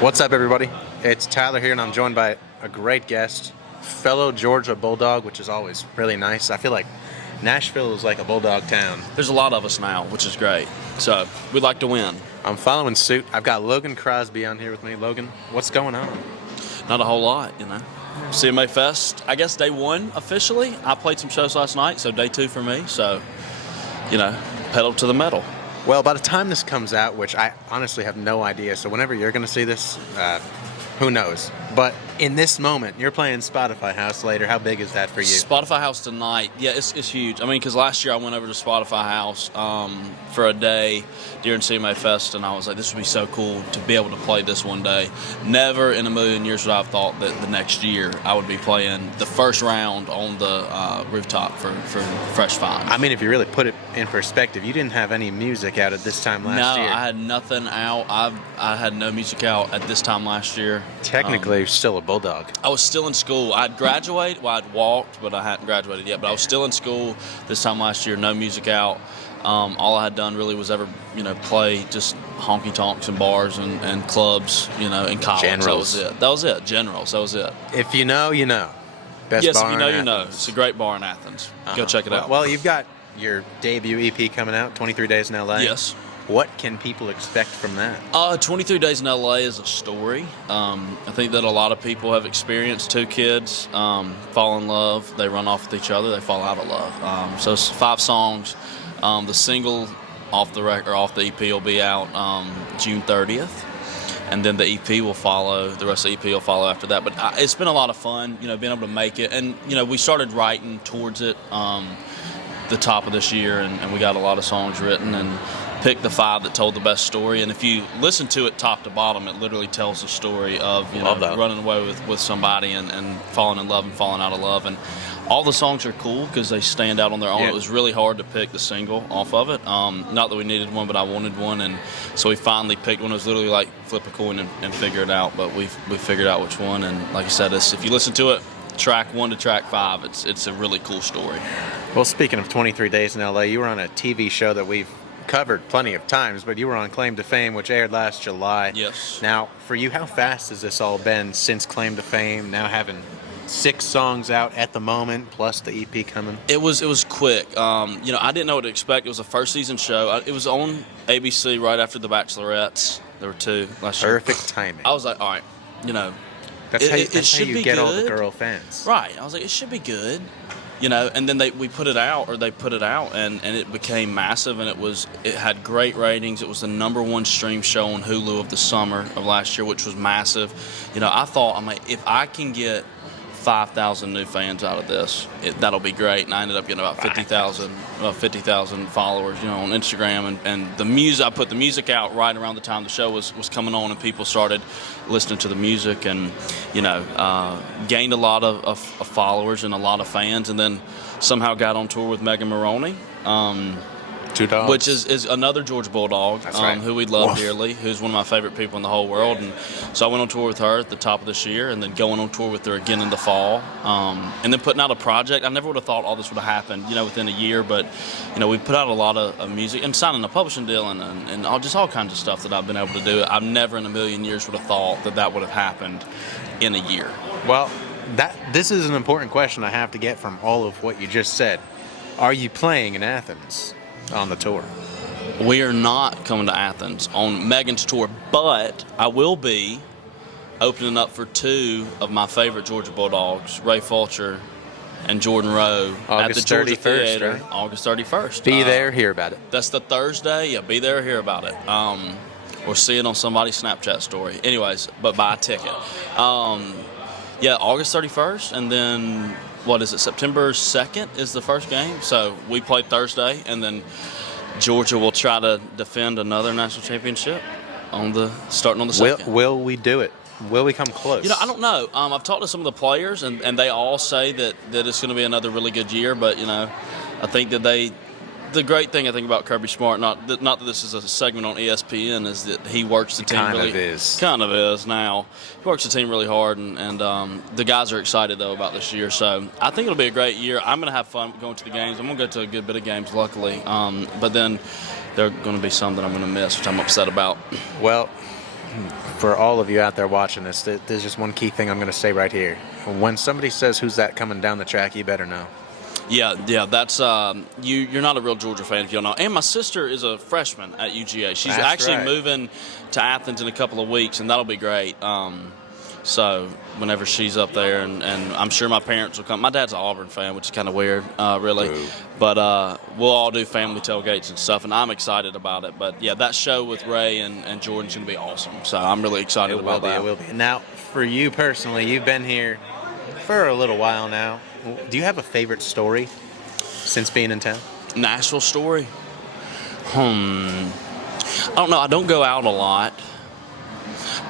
What's up, everybody? It's Tyler here, and I'm joined by a great guest, fellow Georgia Bulldog, which is always really nice. I feel like Nashville is like a Bulldog town. There's a lot of us now, which is great. So we'd like to win. I'm following suit. I've got Logan Crosby on here with me. Logan, what's going on? Not a whole lot, you know. CMA Fest, I guess day one officially. I played some shows last night, so day two for me. So, you know, pedal to the metal. Well, by the time this comes out, which I honestly have no idea, so whenever you're going to see this, who knows? But in this moment, you're playing Spotify House later. How big is that for you? Spotify House tonight, yeah, it's huge. I mean, because last year I went over to Spotify House for a day during CMA Fest, and I was like, this would be so cool to be able to play this one day. Never in a million years would I have thought that the next year I would be playing the first round on the rooftop for Fresh Five. I mean, if you really put it in perspective, you didn't have any music out at this time last year. No, I had nothing out. I had no music out at this time last year. Technically, you're still a Bulldog. I was still in school. I'd graduated. Well, I'd walked, but I hadn't graduated yet. But I was still in school this time last year. No music out. All I had done really was ever, play just honky tonks and bars and clubs, in college. Generals. That was it. Generals. That was it. If you know, you know. Best yes, bar if you know, in you know. Athens. It's a great bar in Athens. Go check it out. Well, you've got your debut EP coming out, 23 Days in LA. Yes. What can people expect from that? 23 Days in LA is a story. I think that a lot of people have experienced two kids fall in love. They run off with each other. They fall out of love. So it's 5 songs. The single off the EP will be out June 30th. And then the EP will follow. The rest of the EP will follow after that. But it's been a lot of fun, being able to make it. And, we started writing towards it the top of this year. And we got a lot of songs written and picked the 5 that told the best story. And if you listen to it top to bottom, it literally tells the story of, running away with somebody and falling in love and falling out of love. And all the songs are cool because they stand out on their own. Yeah. It was really hard to pick the single off of it. Not that we needed one, but I wanted one, and so we finally picked one. It was literally like flip a coin and figure it out. But we figured out which one, and like I said, if you listen to it, track 1 to track 5, it's a really cool story. Well, speaking of 23 Days in LA, you were on a TV show that we've covered plenty of times, but you were on Claim to Fame, which aired last July. Yes. Now, for you, how fast has this all been since Claim to Fame, now having 6 songs out at the moment, plus the EP coming? It was quick. I didn't know what to expect. It was a first season show. It was on ABC right after The Bachelorettes. There were 2 last year. Perfect timing. I was like, all right, That's how you get good. all the girl fans. Right. I was like, it should be good. And then they put it out, and it became massive, and it had great ratings. It was the #1 stream show on Hulu of the summer of last year, which was massive. I thought, if I can get 5,000 new fans out of this, that'll be great. And I ended up getting about 50,000 followers, on Instagram. And the music, I put the music out right around the time the show was coming on, and people started listening to the music, and gained a lot of followers and a lot of fans, and then somehow got on tour with Megan Maroney. 2 dogs. Which is another Georgia Bulldog, right. who we love dearly, who's one of my favorite people in the whole world. And so I went on tour with her at the top of this year, and then going on tour with her again in the fall, and then putting out a project. I never would have thought all this would have happened, within a year, but, we put out a lot of music and signing a publishing deal and all kinds of stuff that I've been able to do. I've never in a million years would have thought that would have happened in a year. Well, this is an important question I have to get from all of what you just said. Are you playing in Athens on the tour? We are not coming to Athens on Megan's tour, but I will be opening up for 2 of my favorite Georgia Bulldogs, Ray Fulcher and Jordan Rowe, at the Georgia 31st, Theater, right? August 31st. Be there, hear about it. That's the Thursday. Yeah, be there, hear about it. Or see it on somebody's Snapchat story. Anyways, but buy a ticket. August 31st, and then what is it? September 2nd is the first game. So we play Thursday, and then Georgia will try to defend another national championship starting on the 2nd. Will we do it? Will we come close? I don't know. I've talked to some of the players, and they all say that it's going to be another really good year. But I think that the great thing I think about Kirby Smart, not that this is a segment on ESPN, is that he works the team kind really. Kind of is now. He works the team really hard, and the guys are excited though about this year. So I think it'll be a great year. I'm going to have fun going to the games. I'm going to go to a good bit of games, luckily. But then there are going to be some that I'm going to miss, which I'm upset about. Well, For all of you out there watching this, there's just one key thing I'm going to say right here. When somebody says, "Who's that coming down the track?" you better know. Yeah, that's you're not a real Georgia fan if you don't know. And my sister is a freshman at UGA. She's That's actually right. moving to Athens in a couple of weeks, and that'll be great. So whenever she's up there, and I'm sure my parents will come. My dad's an Auburn fan, which is kind of weird, really. Ooh. But we'll all do family tailgates and stuff, and I'm excited about it. But yeah, that show with Ray and Jordan's going to be awesome. So I'm really excited about that. It will be. Now, for you personally, you've been here for a little while now. Do you have a favorite story since being in town? Nashville story? I don't know. I don't go out a lot.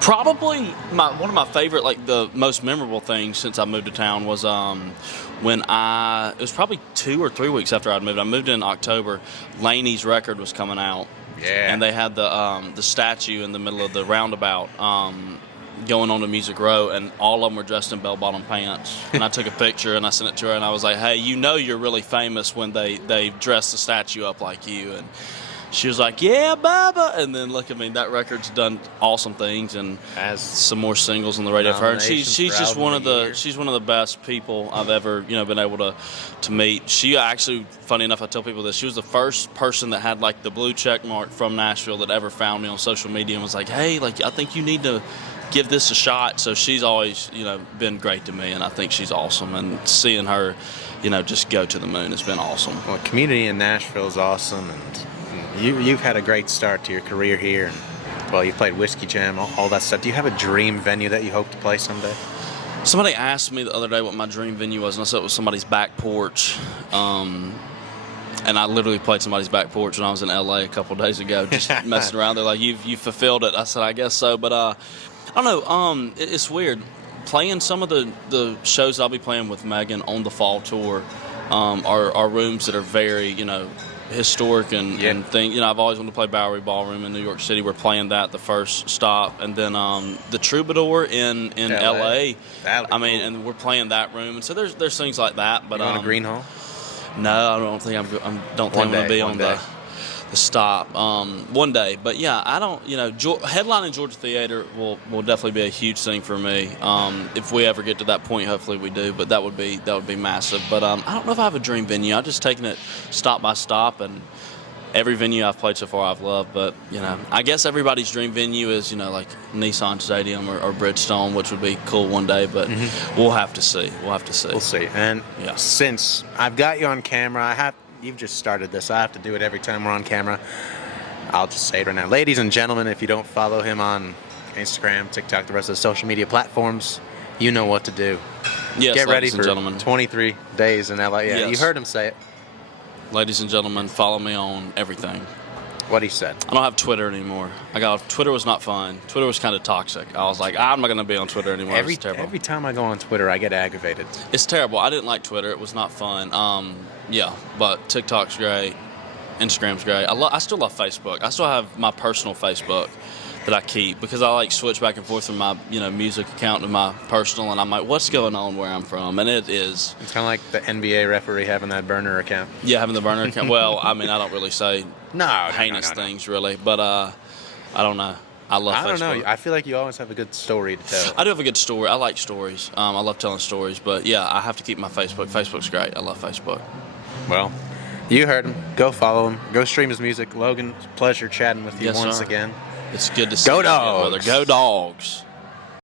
Probably one of my favorite, like the most memorable things since I moved to town was when it was probably 2 or 3 weeks after I'd moved. I moved in October. Laney's record was coming out. Yeah. And they had the statue in the middle of the roundabout going on to Music Row, and all of them were dressed in bell-bottom pants. And I took a picture and I sent it to her, and I was like, "Hey, you know you're really famous when they dress the statue up like you." And she was like, "Yeah, Bubba." And then look at me, that record's done awesome things, and As some more singles on the radio for her. And she's Nominations for just Album one of of the the Year. she's one of the best people I've ever been able to meet. She actually, funny enough, I tell people this. She was the first person that had like the blue check mark from Nashville that ever found me on social media and was like, "Hey, like I think you need to give this a shot." So she's always been great to me, and I think she's awesome. And seeing her just go to the moon has been awesome. well, community in Nashville is awesome, and you've had a great start to your career here. And well, you've played Whiskey Jam, all that stuff. Do you have a dream venue that you hope to play someday? Somebody asked me the other day what my dream venue was, and I said it was somebody's back porch. And I literally played somebody's back porch when I was in LA a couple of days ago, just messing around. They're like, "You fulfilled it." I said, "I guess so," but I don't know. It's weird playing some of the shows I'll be playing with Megan on the fall tour. Are rooms that are very historic and thing. I've always wanted to play Bowery Ballroom in New York City. We're playing that the first stop, and then the Troubadour in LA. That'd be I mean, cool. and we're playing that room, and so there's things like that. But You want a Green Hall? no, I don't think I'm don't think I'm going to be on the stop one day. But yeah, I don't. Headlining Georgia Theater will definitely be a huge thing for me. If we ever get to that point, hopefully we do. But that would be massive. But I don't know if I have a dream venue. I've just taken it stop by stop, and every venue I've played so far I've loved. But I guess everybody's dream venue is like Nissan Stadium or Bridgestone, which would be cool one day. But we'll have to see. We'll see. And Yeah. since I've got you on camera, you've just started this. I have to do it every time we're on camera. I'll just say it right now. Ladies and gentlemen, if you don't follow him on Instagram, TikTok, the rest of the social media platforms, you know what to do. Yes, Get ready ladies and for gentlemen. 23 days in LA. Yeah, Yes. you heard him say it. Ladies and gentlemen, follow me on everything. What he said. I don't have Twitter anymore. Twitter was not fun. Twitter was kind of toxic. I was like, I'm not going to be on Twitter anymore. It's terrible. Every time I go on Twitter, I get aggravated. It's terrible. I didn't like Twitter. It was not fun. Yeah, but TikTok's great. Instagram's great. I still love Facebook. I still have my personal Facebook that I keep because I like switch back and forth from my music account to my personal, and I'm like, what's going on where I'm from? And it is. It's kind of like the NBA referee having that burner account. Yeah, having the burner account. Well, I mean, I don't really say No, heinous things really, but I don't know. I love I don't Facebook. know. I feel like you always have a good story to tell. I do have a good story. I like stories. I love telling stories, but yeah, I have to keep my Facebook. Facebook's great. I love Facebook. Well, you heard him. Go follow him. Go stream his music. Logan, pleasure chatting with you Yes, once sir. again. It's good to see Go you again, brother. Dogs. Go Dogs.